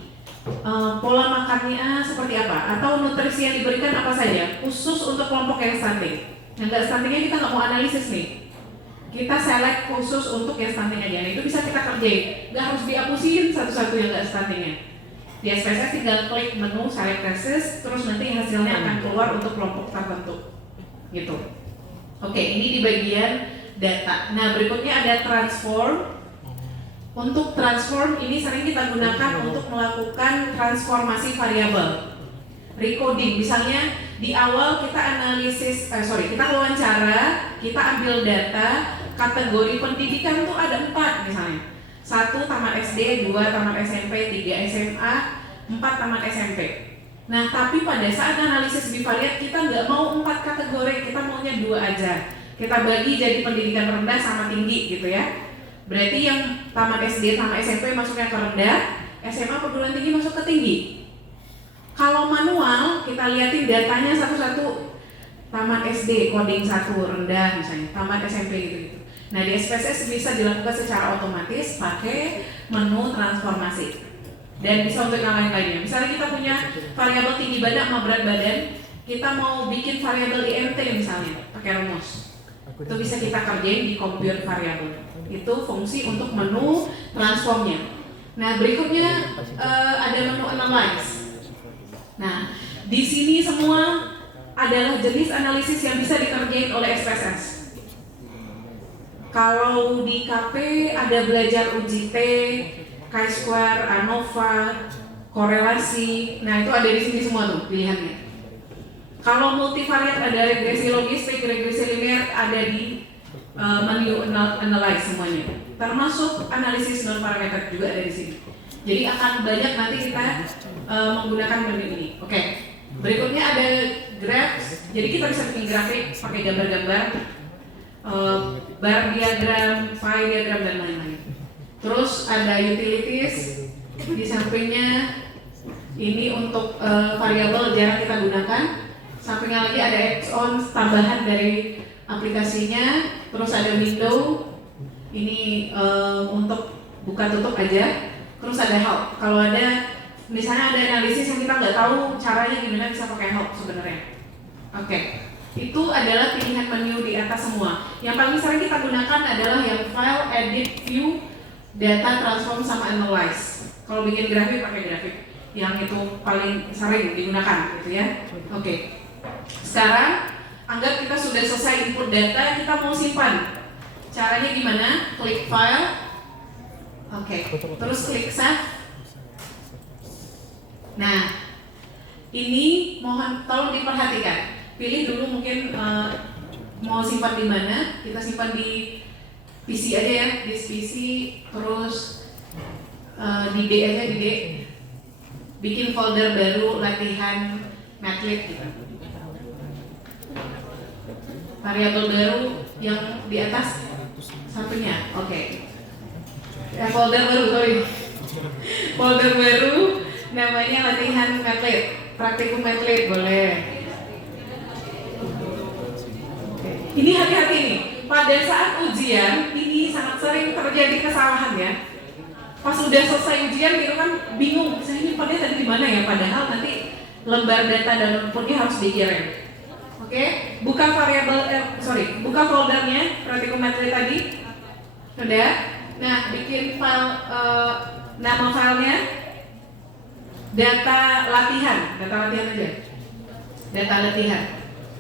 pola makannya seperti apa, atau nutrisi yang diberikan apa saja, khusus untuk kelompok yang stunting. Yang nggak stuntingnya kita nggak mau analisis nih, kita select khusus untuk yang stunting aja. Nah itu bisa kita kerjain, nggak harus dihapusin satu-satu yang nggak stuntingnya. Di SPSS tinggal klik menu select cases, terus nanti hasilnya akan keluar untuk kelompok tertentu, gitu. Oke, ini di bagian data. Nah berikutnya ada transform. Untuk transform ini sering kita gunakan untuk melakukan transformasi variabel, recoding. Misalnya di awal kita kita wawancara, kita ambil data kategori pendidikan tuh ada 4 misalnya. 1 tamat SD, 2 tamat SMP, 3 SMA, 4 tamat SMP. Nah tapi pada saat analisis bivariat kita nggak mau 4 kategori, kita maunya 2 aja. Kita bagi jadi pendidikan rendah sama tinggi gitu ya. Berarti yang tamat SD, tamat SMP masuknya ke rendah, SMA perguruan tinggi masuk ke tinggi. Kalau manual, kita liatin datanya satu-satu. Tamat SD, coding 1 rendah misalnya, tamat SMP gitu-gitu. Nah di SPSS bisa dilakukan secara otomatis pakai menu transformasi. Dan bisa untuk yang lain-lainnya. Misalnya kita punya variabel tinggi badan sama berat badan, kita mau bikin variabel IMT misalnya, pakai rumus. Itu bisa kita kerjain di compute variabel. Itu fungsi untuk menu transformnya. Nah berikutnya ada menu analyze. Nah di sini semua adalah jenis analisis yang bisa dikerjain oleh SPSS. Kalau di KP ada belajar UJT, chi-square, ANOVA, korelasi. Nah itu ada di sini semua tuh pilihannya. Kalau multivariat ada regresi logistik, regresi linear, ada di menu analyze semuanya, termasuk analisis non parameter juga ada di sini. Jadi akan banyak nanti kita menggunakan menu ini. Oke. Berikutnya ada graphs. Jadi kita bisa bikin grafik pakai gambar-gambar, bar diagram, pie diagram dan lain-lain. Terus ada utilities di sampingnya. Ini untuk variabel jarang kita gunakan. Sampingnya lagi ada add-on tambahan dari aplikasinya. Terus ada window, ini untuk buka tutup aja. Terus ada help. Kalau ada misalnya ada analisis yang kita nggak tahu caranya gimana, bisa pakai help sebenarnya. Oke. Itu adalah pilihan menu di atas semua. Yang paling sering kita gunakan adalah yang file, edit, view, data, transform, sama analyze. Kalau bikin grafik pakai grafik. Yang itu paling sering digunakan gitu ya. Oke. Sekarang anggap kita sudah selesai input data, kita mau simpan. Caranya gimana? Klik file. Oke. Terus klik save. Nah, ini mohon tolong diperhatikan. Pilih dulu mungkin mau simpan di mana. Kita simpan di PC aja ya, di PC. Terus di D aja, di D. Bikin folder baru latihan Matlit gitu. Variabel baru yang di atas sampingnya, oke. Ya, folder baru, folder baru namanya latihan Matlit, praktikum Matlit boleh. Ini hati-hati nih, pada saat ujian ini sangat sering terjadi kesalahan ya. Pas udah selesai ujian gitu kan bingung, saya ini pada tadi di mana ya? Padahal nanti lembar data dan inputnya harus dikirim. Oke, buka variabel, buka foldernya praktikum Matlit tadi. Sudah. Nah, bikin file, nama filenya data latihan aja. Data latihan.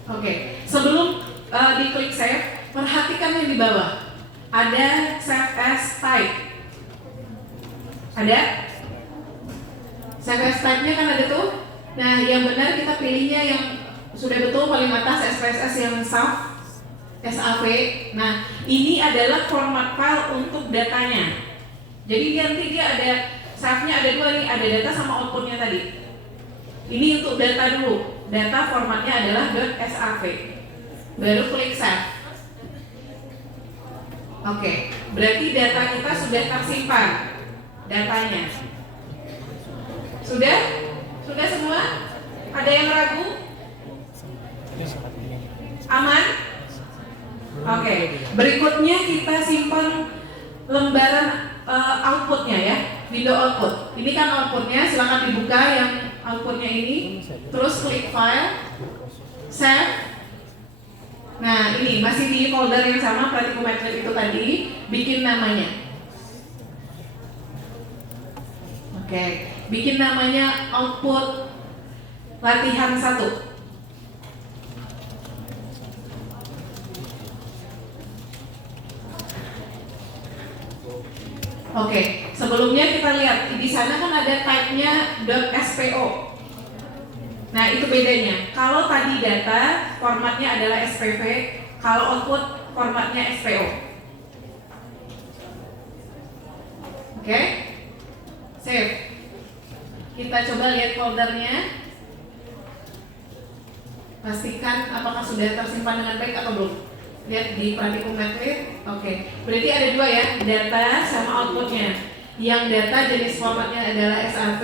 Oke. Sebelum diklik save, perhatikan yang di bawah. Ada save as type. Ada? Save as type-nya kan ada tuh. Nah, yang benar kita pilihnya yang sudah betul paling atas SPSS yang SAV. Nah, ini adalah format file untuk datanya. Jadi nanti dia ada save-nya ada 2 nih, ada data sama output-nya tadi. Ini untuk data dulu. Data formatnya adalah .sav. Baru klik save. Oke, berarti data kita sudah tersimpan. Datanya. Sudah? Sudah semua? Ada yang ragu? Aman? Oke. Berikutnya kita simpan lembaran outputnya ya. window output. Ini kan outputnya, silakan dibuka yang outputnya ini. Terus klik file, save. Nah ini masih di folder yang sama Praticometric itu tadi, bikin namanya. Oke, bikin namanya output latihan 1. Oke, sebelumnya kita lihat di sana kan ada type-nya .spo. Nah itu bedanya. Kalau tadi data formatnya adalah SPV, kalau output formatnya SPO. Oke, save. Kita coba lihat foldernya. Pastikan apakah sudah tersimpan dengan baik atau belum. Lihat di Praticometric. Oke, berarti ada dua ya, data sama outputnya. Yang data jenis formatnya adalah SAV,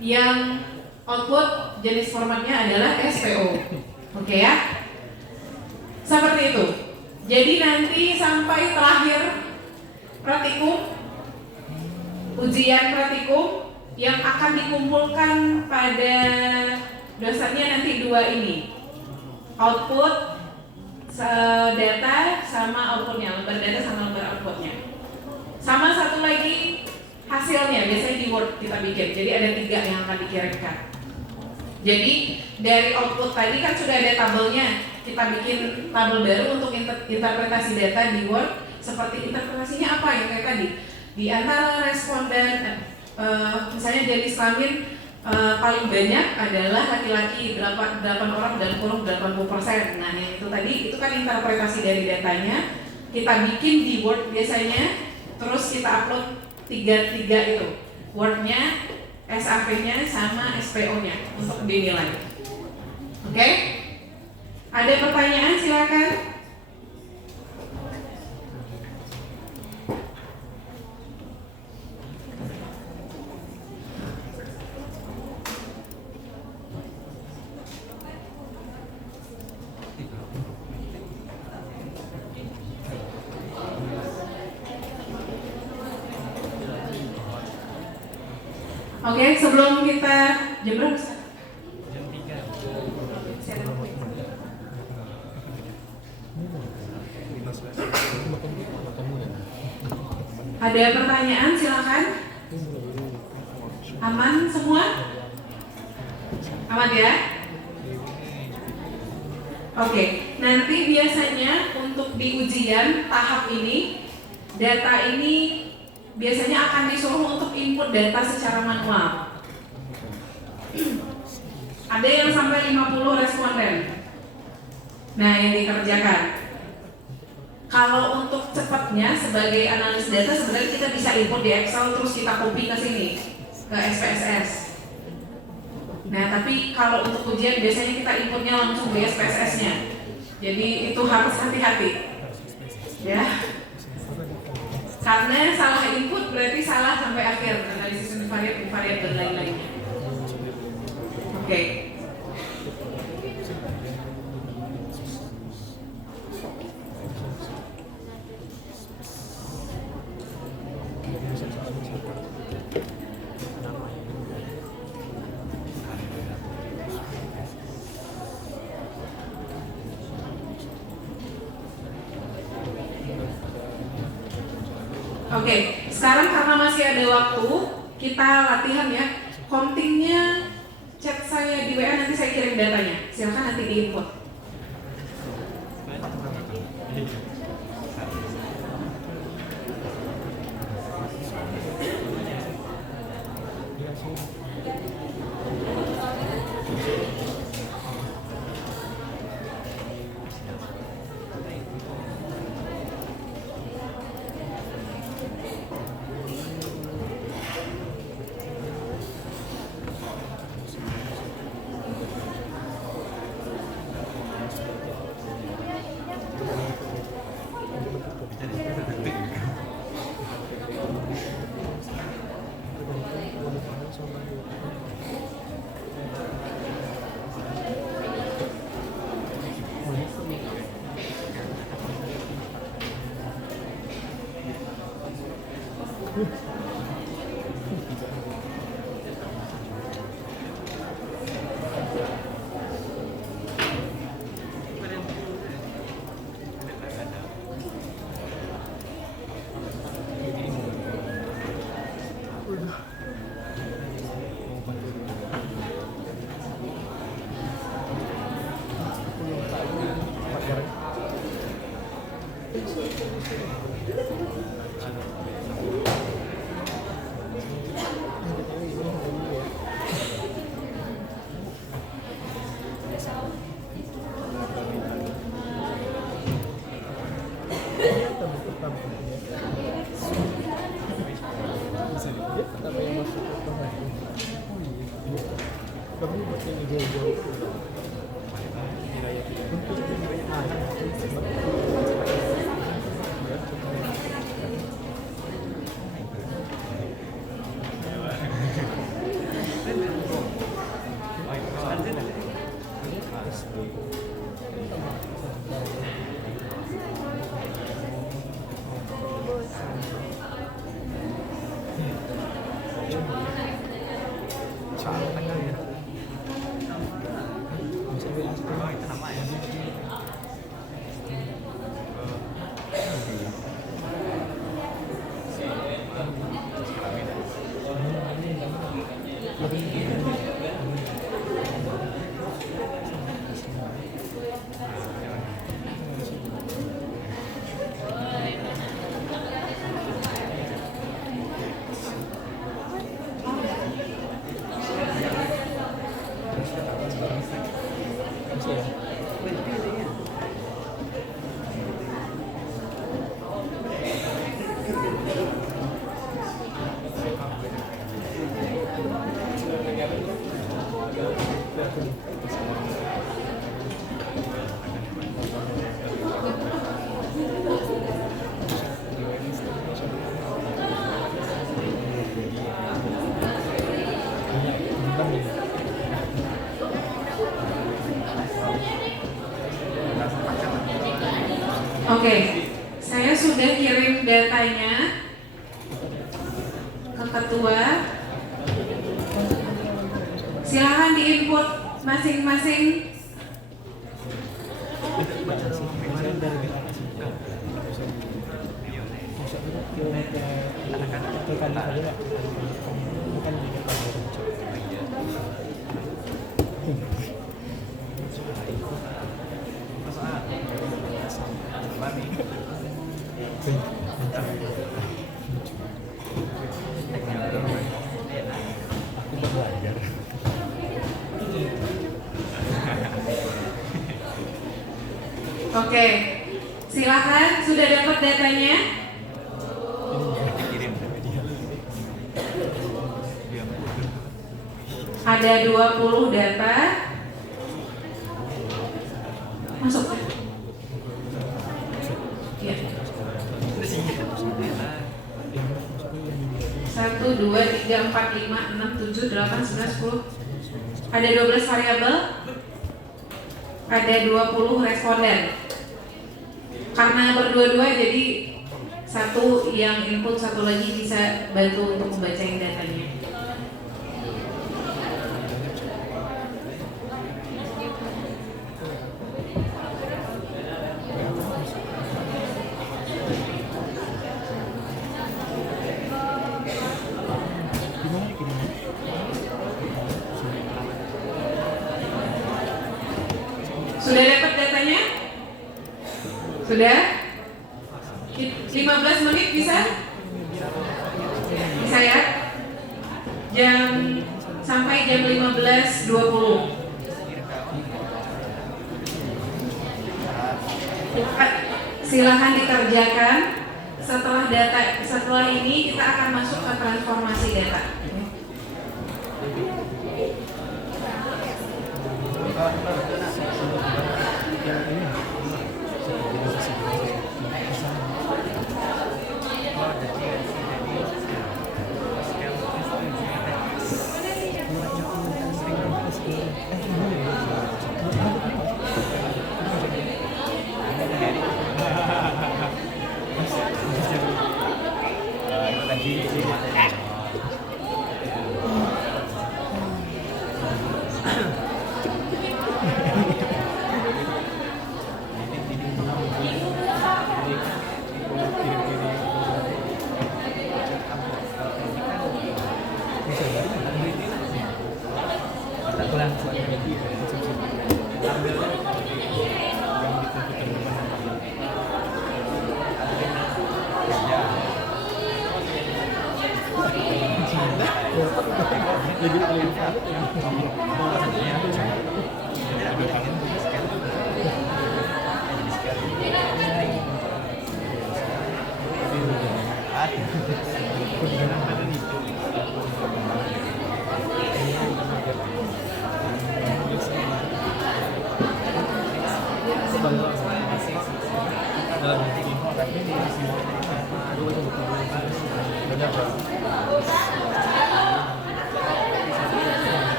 yang output jenis formatnya adalah SPO. Oke ya, seperti itu. Jadi nanti sampai terakhir praktikum, ujian praktikum yang akan dikumpulkan pada dosennya nanti dua ini, output data sama outputnya, lembar data sama lembar outputnya. Sama satu lagi hasilnya, biasanya di Word kita bikin. Jadi ada 3 yang akan dikirimkan. Jadi dari output tadi kan sudah ada tabelnya, kita bikin tabel baru untuk interpretasi data di Word. Seperti interpretasinya apa yang kayak tadi? Di antara responden, misalnya jenis kelamin paling banyak adalah laki-laki 8 orang dan kurung 80%. Nah yang itu tadi itu kan interpretasi dari datanya, kita bikin di Word biasanya, terus kita upload 3 itu, Word-nya, SAV-nya sama SPO-nya untuk dinilai. Oke? Ada pertanyaan silakan. Oke, sebelum kita jam berapa? Jam 3. Ada pertanyaan silakan. Aman semua? Aman ya? Oke, nanti biasanya untuk di ujian tahap ini, data ini biasanya akan disuruh untuk input data secara manual. Ada yang sampai 50 responden. Nah, yang dikerjakan. Kalau untuk cepatnya sebagai analis data sebenarnya kita bisa input di Excel terus kita copy ke sini ke SPSS. Nah, tapi kalau untuk ujian biasanya kita inputnya langsung di SPSS-nya. Jadi itu harus hati-hati. Ya. Karena salah input berarti salah sampai akhir analisis invariant dan lain-lainnya. Oke. Oke, sekarang karena masih ada waktu, kita latihan ya. Countingnya chat saya di WA, nanti saya kirim datanya. Silakan nanti diinput. Kamu buat yang jauh-jauh. Untuk banyak anak. Oke, saya sudah kirim datanya ke ketua. Silahkan diinput masing-masing. Oke, silakan, sudah dapat datanya? Ada 20 data. Masuk. Ya. 1, 2, 3, 4, 5, 6, 7, 8, 9, 10. Ada 12 variabel. Ada 20 responden. Karena berdua-dua jadi satu yang input, satu lagi bisa bantu untuk membacain datanya. Sudah dapat datanya? Sudah? 15 menit bisa? Bisa ya? Sampai jam 15.20. Silahkan dikerjakan. Setelah ini kita akan masuk ke transformasi data.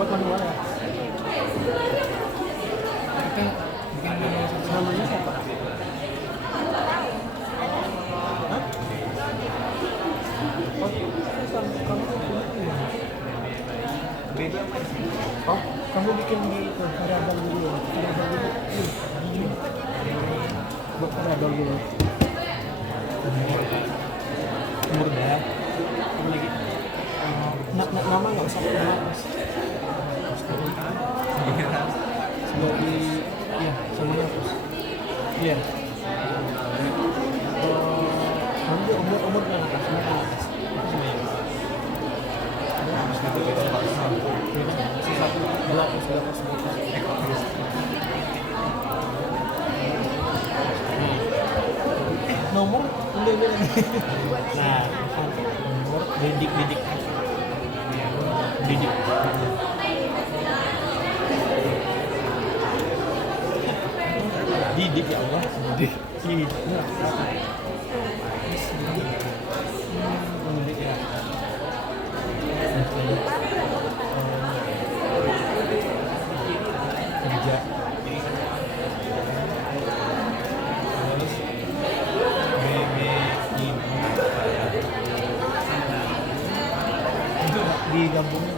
buat manual ya. Kita bikin manual Namanya siapa? Hah? Oh, kamu bikin ya? beda mas. Oh, kamu bikin di itu variabel dulu ya? Variabel dulu. Ini. Buat variabel dulu. Umur dah. Apa lagi? Nama nggak usah nama mas. Sudah di, ya semuanya hapus. Iya. Nanti umur yang atas, umur yang atas. Nomor udah. Nah, nomor didik ya Allah, didik ya. Mendidik ya. Kerja. Terus digabungin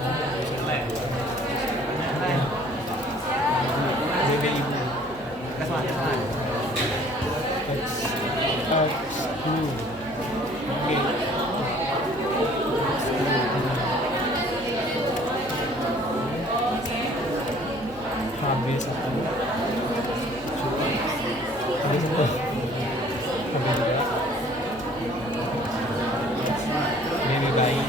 BB ibu kesalahan oke habis apa habis itu BB bayi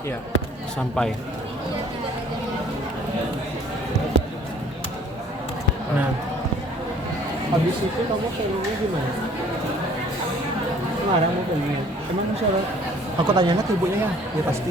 ya sampai. Nah, habis itu kamu filmnya gimana? Ngarang mau filmnya. Emang misalnya aku tanyanya ke ibunya ya, ya pasti.